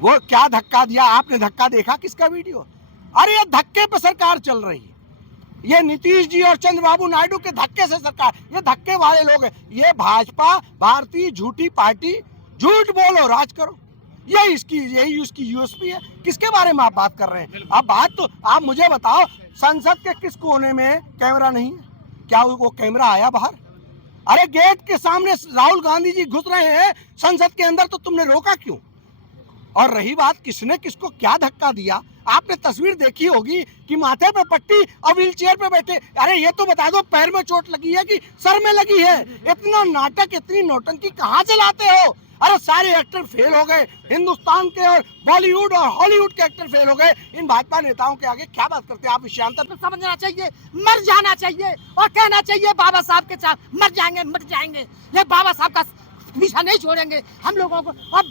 वो क्या धक्का दिया, आपने धक्का देखा किसका वीडियो? अरे ये धक्के पे सरकार चल रही है, ये नीतीश जी और चंद्रबाबू नायडू के धक्के से सरकार, ये धक्के वाले लोग हैं। ये भाजपा भारतीय झूठी पार्टी, झूठ बोलो राज करो, यही उसकी यूएसपी है। किसके बारे में आप बात कर रहे हैं? आप बात तो आप मुझे बताओ, संसद के किस कोने में कैमरा नहीं है? क्या वो कैमरा आया बाहर? अरे गेट के सामने राहुल गांधी जी घुस रहे हैं संसद के अंदर, तो तुमने रोका क्यों? और रही बात किसने किसको क्या धक्का दिया, आपने तस्वीर देखी होगी कि माथे पे पट्टी और व्हील चेयर पे बैठे। अरे ये तो बता दो, पैर में चोट लगी है कि सर में लगी है? इतना नाटक, इतनी नौटंकी कहाँ चलाते हो? अरे सारे एक्टर फेल हो गए, हिंदुस्तान के और बॉलीवुड और हॉलीवुड के एक्टर फेल हो गए। इन भाजपा नेताओं के आगे क्या बात करते हैं आप? विषयांतर तो समझना चाहिए, मर जाना चाहिए और कहना चाहिए बाबा साहब के साथ मर जाएंगे। ये बाबा साहब का पीछा नहीं छोड़ेंगे हम लोगों को। और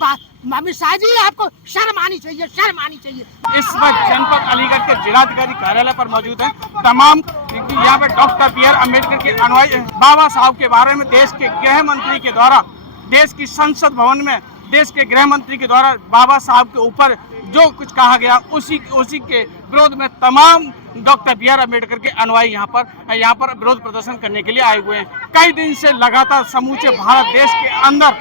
अमित शाह जी, आपको शर्म आनी चाहिए, शर्म आनी चाहिए। इस वक्त जनपद अलीगढ़ के जिलाधिकारी कार्यालय पर मौजूद हैं तमाम यहाँ पे डॉक्टर बी.आर. अम्बेडकर के अनुयायी बाबा साहब के बारे में देश के गृह मंत्री के द्वारा, देश की संसद भवन में देश के गृह मंत्री के द्वारा बाबा साहब के ऊपर जो कुछ कहा गया उसी के विरोध में तमाम डॉक्टर बी.आर. अम्बेडकर के अनुयायी यहाँ पर विरोध प्रदर्शन करने के लिए आए हुए हैं। कई दिन से लगातार समूचे भारत देश के अंदर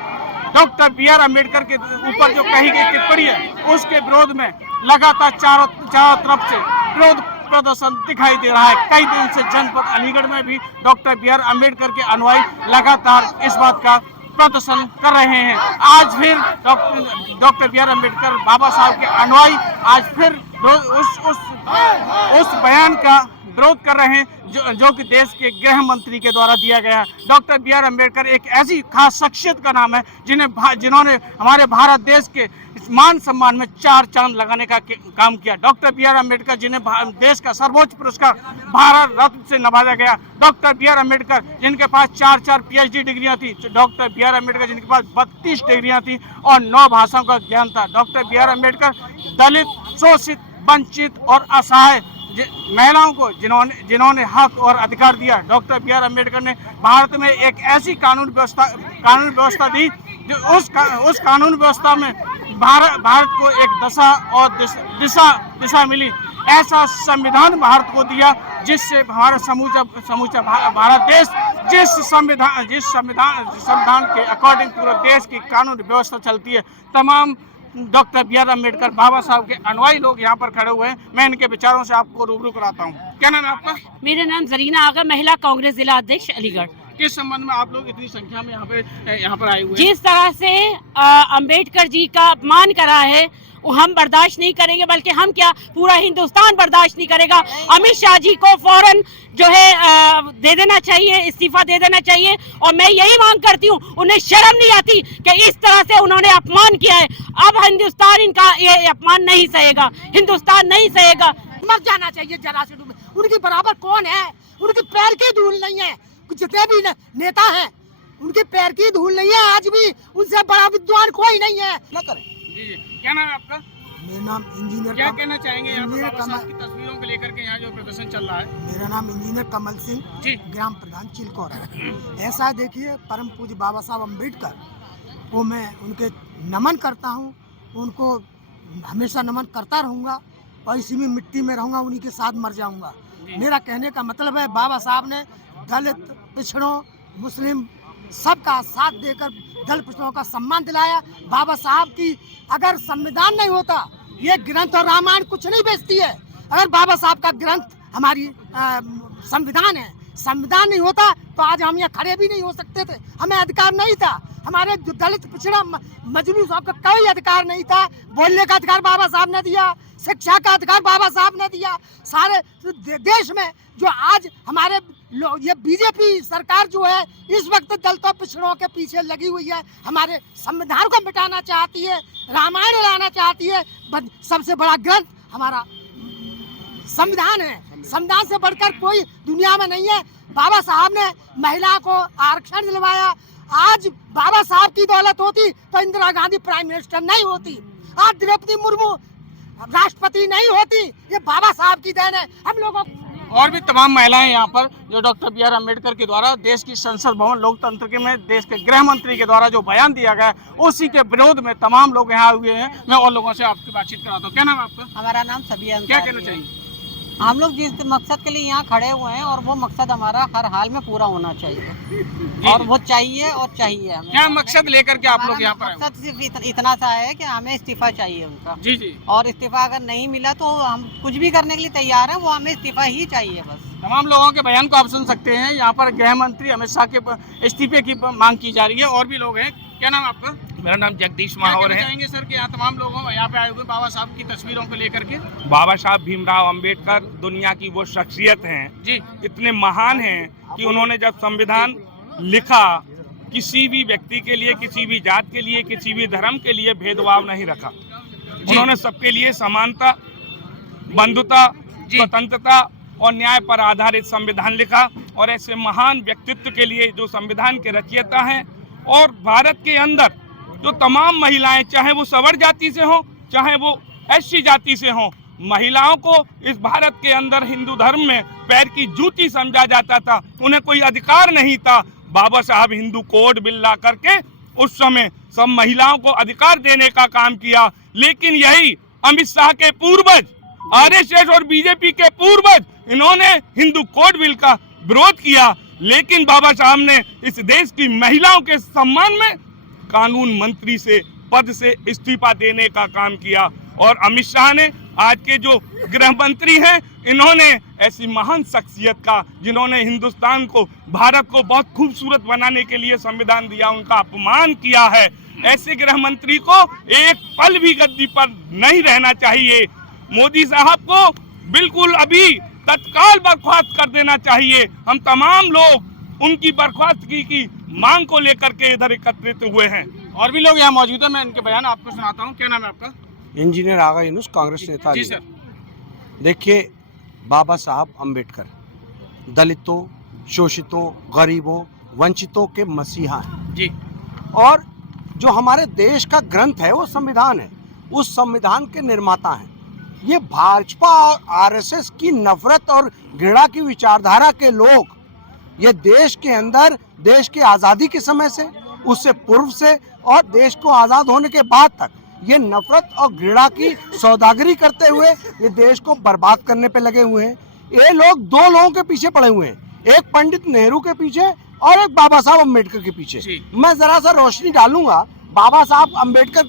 डॉक्टर बी.आर. अम्बेडकर के ऊपर जो कही गई टिप्पणी है उसके विरोध में लगातार चारों तरफ से विरोध प्रदर्शन दिखाई दे रहा है। कई दिन से जनपद अलीगढ़ में भी डॉक्टर बी.आर. अम्बेडकर के अनुयायी लगातार इस बात का प्रदर्शन कर रहे हैं। आज फिर डॉक्टर बी.आर. अम्बेडकर बाबा साहब के अनुयायी आज फिर उस बयान का विरोध कर रहे हैं जो कि देश के गृह मंत्री के द्वारा दिया गया है। Doctor B R. अम्बेडकर एक ऐसी खास शख्सियत का नाम है जिन्होंने हमारे भारत देश के मान सम्मान में 4 चांद लगाने का काम किया। Doctor B R. अम्बेडकर जिन्हें देश का सर्वोच्च पुरस्कार भारत रत्न से नवाजा गया। Doctor B R. अम्बेडकर जिनके पास 4 पीएचडी डिग्रियां थी। Doctor B R. अम्बेडकर जिनके पास 32 डिग्रियां थी और 9 भाषाओं का ज्ञान था। Doctor B R. अम्बेडकर दलित, शोषित, वंचित और असहाय महिलाओं को जिन्होंने हक और अधिकार दिया। Doctor B R. अम्बेडकर ने भारत में एक ऐसी कानून व्यवस्था दी जो उस कानून व्यवस्था में भारत को एक दशा और दिशा मिली। ऐसा संविधान भारत को दिया जिससे हमारा समूचा भारत देश जिस संविधान के अकॉर्डिंग पूरे देश की कानून व्यवस्था चलती है। तमाम डॉक्टर बी.आर. अम्बेडकर बाबा साहब के अनुयायी लोग यहाँ पर खड़े हुए हैं। मैं इनके विचारों से आपको रूबरू कराता हूँ। क्या नाम है आपका? मेरा नाम जरीना आगा, महिला कांग्रेस जिला अध्यक्ष अलीगढ़। किस संबंध में आप लोग इतनी संख्या में यहाँ पर आए हुए हैं? जिस तरह से अंबेडकर जी का अपमान करा है वो हम बर्दाश्त नहीं करेंगे, बल्कि हम क्या पूरा हिंदुस्तान बर्दाश्त नहीं करेगा। अमित शाह जी को फौरन जो है दे देना चाहिए, इस्तीफा दे देना चाहिए। और मैं यही मांग करती हूँ, उन्हें शर्म नहीं आती कि इस तरह से उन्होंने अपमान किया है। अब हिंदुस्तान इनका ये अपमान नहीं सहेगा, हिंदुस्तान नहीं सहेगा। मर जाना चाहिए जरा से। उनकी बराबर कौन है? उनकी पैर की धूल नहीं है। जितने भी नेता हैं उनके पैर की धूल नहीं है, आज भी उनसे बड़ा विद्वान कोई नहीं है। न करें। जी। क्या नाम है आपका? मेरा नाम इंजीनियर, क्या कहना चाहेंगे यहाँ पर बाबा साहब की तस्वीरों को लेकर के यहाँ जो प्रदर्शन चल रहा है? मेरा नाम इंजीनियर कमल सिंह जी, ग्राम प्रधान चिलकोर है। ऐसा है, देखिए, परम पूज्य बाबा साहब अम्बेडकर को मैं उनके नमन करता हूँ, उनको हमेशा नमन करता रहूँगा और इसी में मिट्टी में रहूँगा, उन्हीं के साथ मर जाऊँगा। मेरा कहने का मतलब है, बाबा साहब ने दलित, पिछड़ों, मुस्लिम सबका साथ देकर दलित पिछड़ों का सम्मान दिलाया। बाबा साहब की अगर संविधान नहीं होता, ये ग्रंथ और रामायण कुछ नहीं बेचती है। अगर बाबा साहब का ग्रंथ हमारी संविधान है, संविधान नहीं होता तो आज हम यहाँ खड़े भी नहीं हो सकते थे। हमें अधिकार नहीं था, हमारे जो दलित पिछड़ा मजलूम साहब का कोई अधिकार नहीं था। बोलने का अधिकार बाबा साहब ने दिया, शिक्षा का अधिकार बाबा साहब ने दिया। सारे देश में जो आज हमारे ये बीजेपी सरकार जो है इस वक्त दलितों पिछड़ों के पीछे लगी हुई है, हमारे संविधान को मिटाना चाहती है, रामायण लाना चाहती है। सबसे बड़ा ग्रंथ हमारा संविधान है, संविधान से बढ़कर कोई दुनिया में नहीं है। बाबा साहब ने महिला को आरक्षण दिलवाया। आज बाबा साहब की दौलत होती तो इंदिरा गांधी प्राइम मिनिस्टर नहीं होती, आज द्रौपदी मुर्मू राष्ट्रपति नहीं होती। ये बाबा साहब की देन है। हम लोगों और भी तमाम महिलाएं यहाँ पर जो डॉक्टर बी आर अम्बेडकर के द्वारा देश की संसद भवन लोकतंत्र के में देश के गृह मंत्री के द्वारा जो बयान दिया गया उसी के विरोध में तमाम लोग यहाँ हुए हैं। मैं और लोगों से आपकी बातचीत कराता हूँ। क्या नाम है आपका? हमारा नाम सबिया क्या अंसारी कहना है। चाहिए? हम लोग जिस मकसद के लिए यहाँ खड़े हुए हैं और वो मकसद हमारा हर हाल में पूरा होना चाहिए और वो चाहिए हमें। क्या मकसद लेकर के आप लोग यहाँ पर आए? मकसद सिर्फ इतना सा है कि हमें इस्तीफा चाहिए उनका। जी जी। और इस्तीफा अगर नहीं मिला तो हम कुछ भी करने के लिए तैयार हैं, वो हमें इस्तीफा ही चाहिए बस। तमाम लोगों के बयान को आप सुन सकते हैं। यहाँ पर गृह मंत्री अमित शाह के इस्तीफे की मांग की जा रही है। और भी लोग हैं। क्या नाम आपका? मेरा नाम जगदीश क्या महावर कहना है। चाहेंगे सर कि यहाँ तमाम लोगों यहाँ पे आए हुए बाबा साहब की तस्वीरों को लेकर के? बाबा साहब भीमराव अंबेडकर दुनिया की वो शख्सियत हैं, जी, इतने महान हैं कि उन्होंने जब संविधान लिखा किसी भी व्यक्ति के लिए, किसी भी जात के लिए, किसी भी धर्म के लिए भेदभाव नहीं रखा। उन्होंने सबके लिए समानता, बंधुता, स्वतंत्रता और न्याय पर आधारित संविधान लिखा। और ऐसे महान व्यक्तित्व के लिए जो संविधान के रचयिता हैं और भारत के अंदर जो तमाम महिलाएं, चाहे वो सवर्ण जाति से हों, चाहे वो एससी जाति से हों, महिलाओं को इस भारत के अंदर हिंदू धर्म में पैर की जूती समझा जाता था। उन्हें कोई अधिकार नहीं था। बाबा साहब हिंदू कोड बिल ला करके उस समय सब महिलाओं को अधिकार देने का काम किया। लेकिन यही अमित शाह के पूर्वज, आरएसएस और बीजेपी के पूर्वज, इन्होंने हिंदू कोड बिल का विरोध किया। लेकिन बाबा साहब ने इस देश की महिलाओं के सम्मान में कानून मंत्री से पद से इस्तीफा देने का काम किया। और अमित शाह ने, आज के जो गृह मंत्री हैं, इन्होंने ऐसी महान शख्सियत का, जिन्होंने हिंदुस्तान को, भारत को बहुत खूबसूरत बनाने के लिए संविधान दिया, उनका अपमान किया है। ऐसे गृह मंत्री को एक पल भी गद्दी पर नहीं रहना चाहिए। मोदी साहब को बिल्कुल अभी तत्काल बर्खास्त कर देना चाहिए। हम तमाम लोग उनकी बर्खास्तगी की मांग को लेकर के इधर एकत्रित हुए हैं। और भी लोग यहाँ मौजूद हैं। मैं इनके बयान आपको सुनाता हूँ। क्या नाम है आपका? इंजीनियर आगा यूनुस, कांग्रेस नेता। जी सर। देखिए, बाबा साहब अम्बेडकर दलितों, शोषितों, गरीबों, वंचितों के मसीहा हैं जी। और जो हमारे देश का ग्रंथ है वो संविधान है, उस संविधान के निर्माता हैं। ये भाजपा और आरएसएस की नफरत और घृणा की विचारधारा के लोग ये देश के अंदर, देश की आज़ादी के समय से, उससे पूर्व से और देश को आज़ाद होने के बाद तक ये नफरत और घृणा की सौदागरी करते हुए ये देश को बर्बाद करने पे लगे हुए हैं। ये लोग दो लोगों के पीछे पड़े हुए हैं, एक पंडित नेहरू के पीछे और एक बाबा साहब अम्बेडकर के पीछे। मैं जरा सा रोशनी डालूंगा। बाबा साहब अम्बेडकर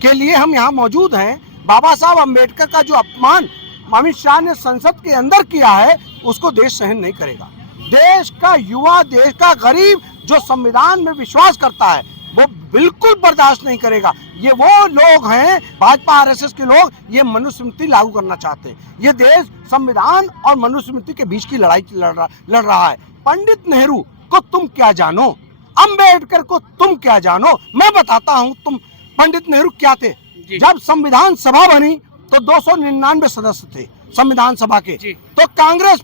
के लिए हम यहाँ मौजूद हैं। बाबा साहब अम्बेडकर का जो अपमान अमित शाह ने संसद के अंदर किया है, उसको देश सहन नहीं करेगा। देश का युवा, देश का गरीब जो संविधान में विश्वास करता है, वो बिल्कुल बर्दाश्त नहीं करेगा। ये वो लोग हैं, भाजपा आरएसएस के लोग, ये मनुस्मृति लागू करना चाहते हैं। ये देश संविधान और मनुस्मृति के बीच की लड़ाई लड़ रहा है। पंडित नेहरू को तुम क्या जानो, अम्बेडकर को तुम क्या जानो। मैं बताता हूँ तुम पंडित नेहरू क्या थे। जब संविधान सभा बनी तो 299 सदस्य थे संविधान सभा के, तो कांग्रेस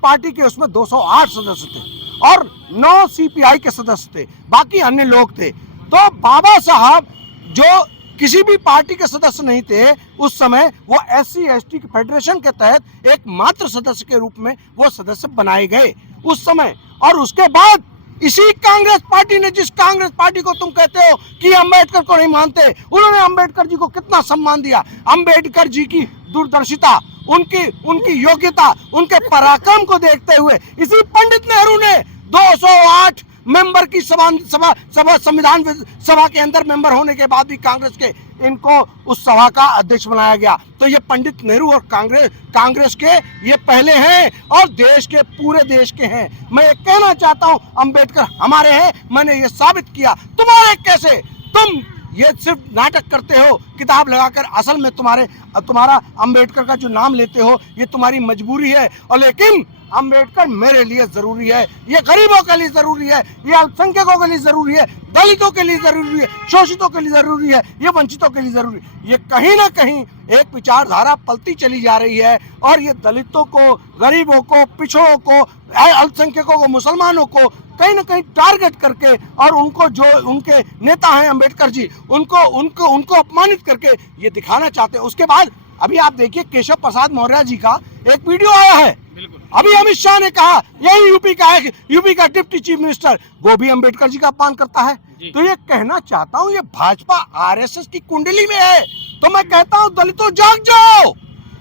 पार्टी के उसमें 208 सदस्य थे और 9 सीपीआई के सदस्य थे, बाकी अन्य लोग थे। तो बाबा साहब जो किसी भी पार्टी के सदस्य नहीं थे उस समय, वो SC ST फेडरेशन के तहत एकमात्र सदस्य के रूप में वो सदस्य बनाए गए उस समय। और उसके बाद इसी कांग्रेस पार्टी ने, जिस कांग्रेस पार्टी को तुम कहते हो कि अम्बेडकर को नहीं मानते, उन्होंने अम्बेडकर जी को कितना सम्मान दिया। अम्बेडकर जी की दूरदर्शिता, उनकी योग्यता, उनके पराक्रम को देखते हुए इसी पंडित नेहरू ने 208 मेंबर की संविधान सभा के अंदर मेंबर होने के बाद भी कांग्रेस के इनको उस सभा का अध्यक्ष बनाया गया। तो ये पंडित नेहरू और कांग्रेस के ये पहले हैं और देश के, पूरे देश के हैं। मैं ये कहना चाहता हूँ, अम्बेडकर हमारे हैं, मैंने ये साबित किया। तुम्हारे कैसे? तुम ये सिर्फ नाटक करते हो किताब लगाकर, असल में तुम्हारा अम्बेडकर का जो नाम लेते हो ये तुम्हारी मजबूरी है। और लेकिन अम्बेडकर मेरे लिए जरूरी है, ये गरीबों के लिए जरूरी है, ये अल्पसंख्यकों के लिए जरूरी है, दलितों के लिए जरूरी है, शोषितों के लिए जरूरी है, ये वंचितों के लिए जरूरी है। ये कहीं ना कहीं एक विचारधारा पलती चली जा रही है और ये दलितों को, गरीबों को, पिछड़ों को, अल्पसंख्यकों को, मुसलमानों को कहीं ना कहीं टारगेट करके और उनको, जो उनके नेता हैं अम्बेडकर जी, उनको अपमानित करके ये दिखाना चाहते हैं। उसके बाद अभी आप देखिए केशव प्रसाद मौर्य जी का एक वीडियो आया है। बिल्कुल। अभी अमित शाह ने कहा, यही यूपी का है, यूपी का डिप्टी चीफ मिनिस्टर, वो भी अम्बेडकर जी का अपमान करता है। जी। तो ये कहना चाहता हूँ, ये भाजपा आरएसएस की कुंडली में है। तो मैं कहता हूँ दलितों जाग जाओ,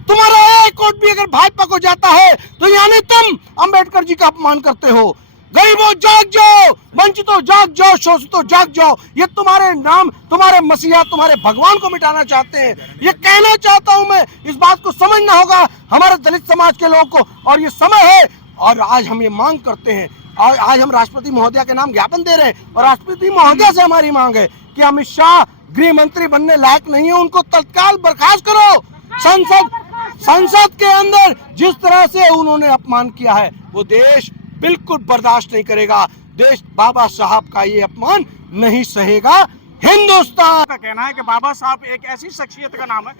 तुम्हारा एक वोट भी अगर भाजपा को जाता है तो यानी तुम अम्बेडकर जी का अपमान करते हो। गरीबों जाग जाओ, वंचितों जाग जाओ, शोषितों जाग जाओ। ये तुम्हारे नाम, तुम्हारे मसीहा, तुम्हारे भगवान को मिटाना चाहते हैं। ये कहना चाहता हूं मैं, इस बात को समझना होगा हमारे दलित समाज के लोगों को। और ये समय है, और आज हम ये मांग करते हैं, और आज हम राष्ट्रपति महोदया के नाम ज्ञापन दे रहे हैं। और राष्ट्रपति महोदया से हमारी मांग है कि अमित शाह गृह मंत्री बनने लायक नहीं है, उनको तत्काल बर्खास्त करो। संसद के अंदर जिस तरह से उन्होंने अपमान किया है, वो देश बिल्कुल बर्दाश्त नहीं करेगा। देश बाबा साहब का ये अपमान नहीं सहेगा। हिंदुस्तान का कहना है कि बाबा साहब एक ऐसी शख्सियत का नाम है,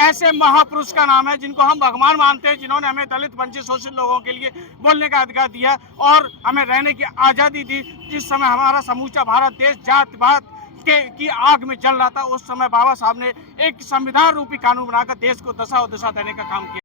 ऐसे महापुरुष का नाम है जिनको हम भगवान मानते हैं, जिन्होंने हमें दलित वंचित शोषित लोगों के लिए बोलने का अधिकार दिया और हमें रहने की आज़ादी दी। जिस समय हमारा समूचा भारत देश जात पात की आग में जल रहा था, उस समय बाबा साहब ने एक संविधान रूपी कानून बनाकर देश को दशा और दिशा देने का काम किया।